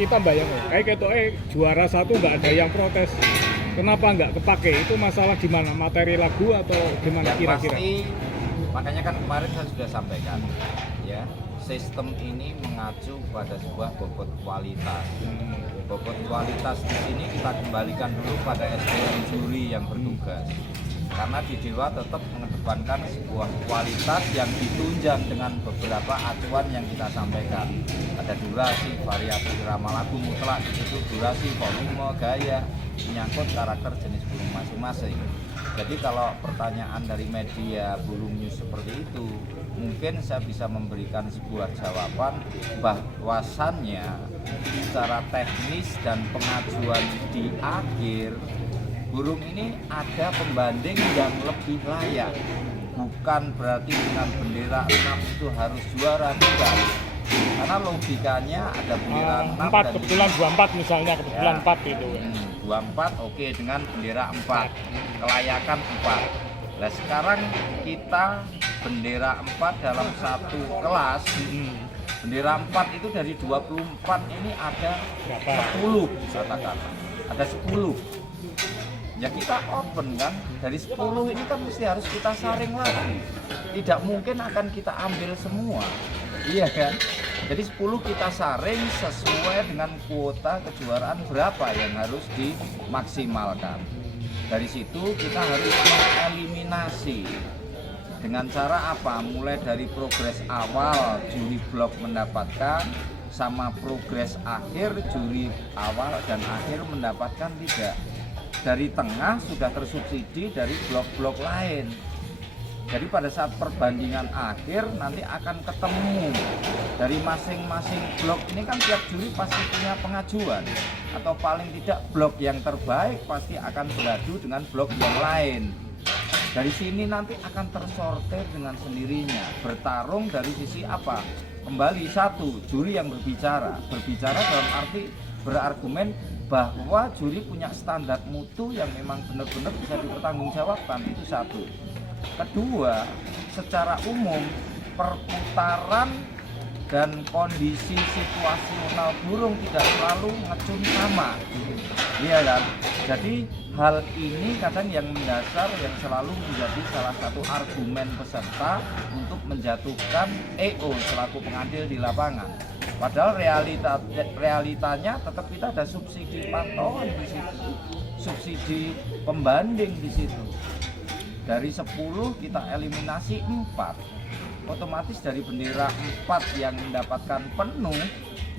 kita bayangin kayak juara satu nggak ada yang protes, kenapa nggak kepake? Itu masalah di mana, materi lagu atau gimana kira-kira? Pasti makanya kan kemarin saya sudah sampaikan ya, sistem ini mengacu pada sebuah bobot kualitas. Bobot kualitas di sini kita kembalikan dulu pada SDM juri yang bertugas. Karena di Dewa tetap mengedepankan sebuah kualitas yang ditunjang dengan beberapa acuan yang kita sampaikan. Ada durasi, variasi irama lagu mutlak, di situ durasi, volume, gaya, menyangkut karakter jenis burung masing-masing. Jadi kalau pertanyaan dari media Burung News seperti itu, mungkin saya bisa memberikan sebuah jawaban bahwasannya secara teknis dan pengajuan di akhir, burung ini ada pembanding yang lebih layak. Bukan berarti dengan bendera 6 itu harus juara, bukan. Karena logikanya ada bendera 6 4 dan kebetulan 24 misalnya, kebetulan 4 gitu. 24 oke, dengan bendera 4, kelayakan 4. Nah sekarang kita bendera 4 dalam satu kelas, bendera 4 itu dari 24 ini ada 10 katakan, ada 10. Ya kita open kan, dari 10 ini kan mesti harus kita saring lagi. Tidak mungkin akan kita ambil semua, iya kan? Jadi 10 kita saring sesuai dengan kuota kejuaraan berapa yang harus dimaksimalkan. Dari situ kita harus mengeliminasi. Dengan cara apa? Mulai dari progres awal juri blok mendapatkan, sama progres akhir juri awal dan akhir mendapatkan tidak. Dari tengah sudah tersubsidi dari blok-blok lain. Jadi pada saat perbandingan akhir nanti akan ketemu dari masing-masing blok ini kan tiap juri pasti punya pengajuan, atau paling tidak blok yang terbaik pasti akan beradu dengan blok yang lain. Dari sini nanti akan tersortir dengan sendirinya, bertarung dari sisi apa? Kembali satu, juri yang berbicara dalam arti berargumen bahwa juri punya standar mutu yang memang benar-benar bisa dipertanggungjawabkan, itu satu. Kedua, secara umum perputaran dan kondisi situasional burung tidak selalu ngecun sama, iya kan? Jadi hal ini kadang yang mendasar yang selalu menjadi salah satu argumen peserta untuk menjatuhkan EO selaku pengadil di lapangan. Padahal realitanya tetap kita ada subsidi pantauan di situ, subsidi pembanding di situ. Dari 10 kita eliminasi 4, otomatis dari bendera 4 yang mendapatkan penuh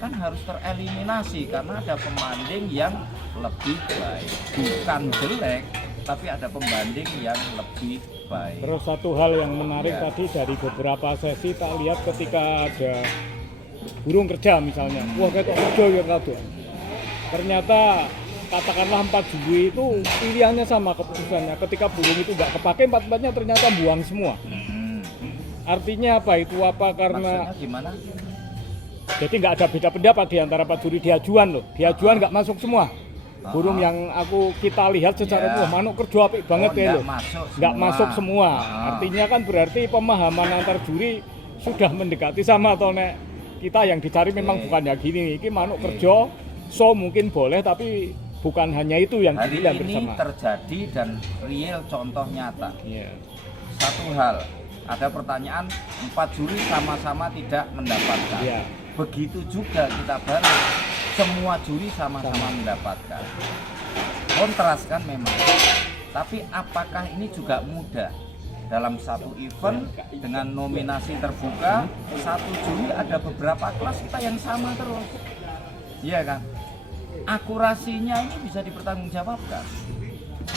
kan harus tereliminasi karena ada pembanding yang lebih baik, bukan jelek, tapi ada pembanding yang lebih baik. Terus satu hal yang menarik tadi dari beberapa sesi tak lihat ketika ada burung kerja misalnya, wah kayak kerja ya kado. Ternyata katakanlah 4 juri itu pilihannya sama keputusannya. Ketika burung itu nggak kepake, 4-4-nya ternyata buang semua. Artinya apa itu? Apa karena? Maksudnya gimana? Jadi nggak ada beda pendapat di antara 4 juri diajuan loh. Diajuan nggak masuk semua. Burung yang kita lihat secara wah manuk kerja apik banget ya loh. Nggak masuk semua. Artinya kan berarti pemahaman antar juri sudah mendekati sama atau nek kita yang dicari memang bukan ya gini, ini manuk kerja, so mungkin boleh tapi bukan hanya itu yang dipilih bersama. Hari ini terjadi dan real contoh nyata. Satu hal, ada pertanyaan 4 juri sama-sama tidak mendapatkan. Begitu juga kita balik, semua juri sama-sama mendapatkan. Kontras kan memang. Tapi apakah ini juga mudah? Dalam satu event dengan nominasi terbuka, satu juri ada beberapa kelas kita yang sama terus, iya kan? Akurasinya ini bisa dipertanggungjawabkan,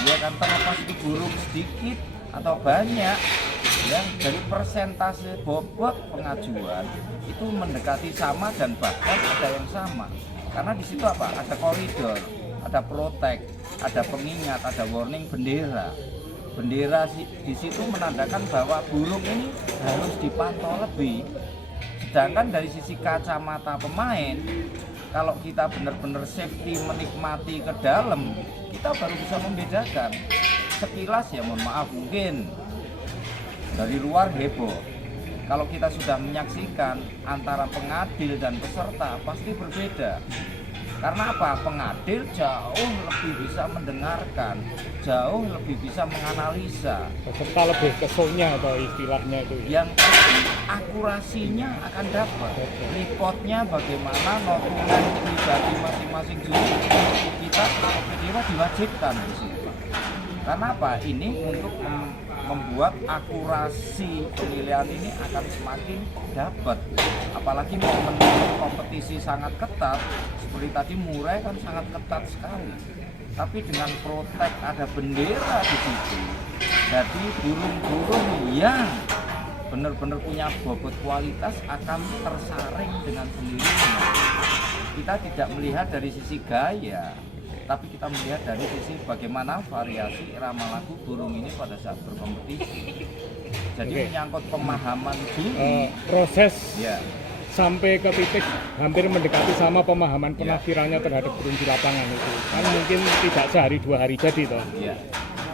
iya kan? Terlepas itu burung sedikit atau banyak, ya dari persentase bobot pengajuan itu mendekati sama dan bahkan ada yang sama. Karena di situ apa? Ada koridor, ada protek, ada pengingat, ada warning bendera. Bendera di situ menandakan bahwa burung ini harus dipantau lebih. Sedangkan dari sisi kacamata pemain, kalau kita benar-benar safety menikmati ke dalam, kita baru bisa membedakan. Sekilas ya mohon maaf mungkin dari luar heboh. Kalau kita sudah menyaksikan antara pengadil dan peserta pasti berbeda. Karena apa? Pengadil jauh lebih bisa mendengarkan, jauh lebih bisa menganalisa. Peserta lebih ke soulnya atau istilahnya itu. Yang pasti akurasinya akan dapat. Reportnya bagaimana, notulen pribadi masing-masing juri kita OPDW diwajibkan di situ. Karena apa? Ini untuk membuat akurasi pemilihan ini akan semakin dapat. Apalagi momen kompetisi sangat ketat, seperti tadi Murai kan sangat ketat sekali. Tapi dengan protek ada bendera di situ, jadi burung-burung yang benar-benar punya bobot kualitas akan tersaring dengan sendirinya. Kita tidak melihat dari sisi gaya, tapi kita melihat dari sisi bagaimana variasi irama lagu burung ini pada saat berkompetisi. Jadi menyangkut pemahaman juri, proses ya, sampai ke titik hampir mendekati sama pemahaman penafsirannya terhadap burung di lapangan itu. Kan mungkin tidak sehari 2 hari jadi toh. ya.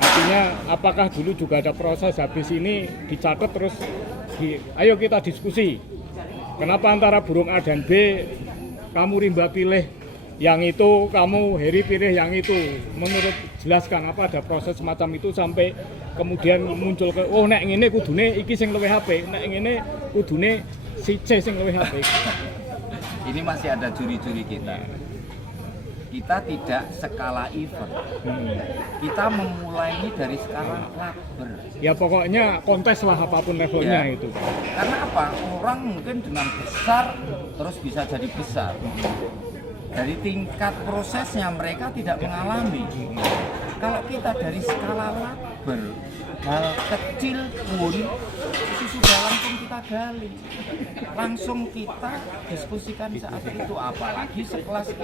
Artinya apakah dulu juga ada proses habis ini dicatat terus ayo kita diskusi. Kenapa antara burung A dan B kamu Rimba pilih yang itu, kamu Heri pilih yang itu? Menurut jelaskan apa ada proses semacam itu sampai kemudian muncul ke oh nek ngene kudune iki sing luwih HP, nek ngene kudune si C sing luwih HP. Ini masih ada juri-juri kita. Kita tidak skala event. Kita memulai ini dari skala labber. Ya pokoknya kontes lah apapun levelnya Ya. itu. Karena apa? Orang mungkin dengan besar terus bisa jadi besar. Dari tingkat prosesnya mereka tidak mengalami. Kalau kita dari skala labber, hal kecil pun itu sudah langsung kita gali, langsung kita diskusikan saat itu, apalagi sekelas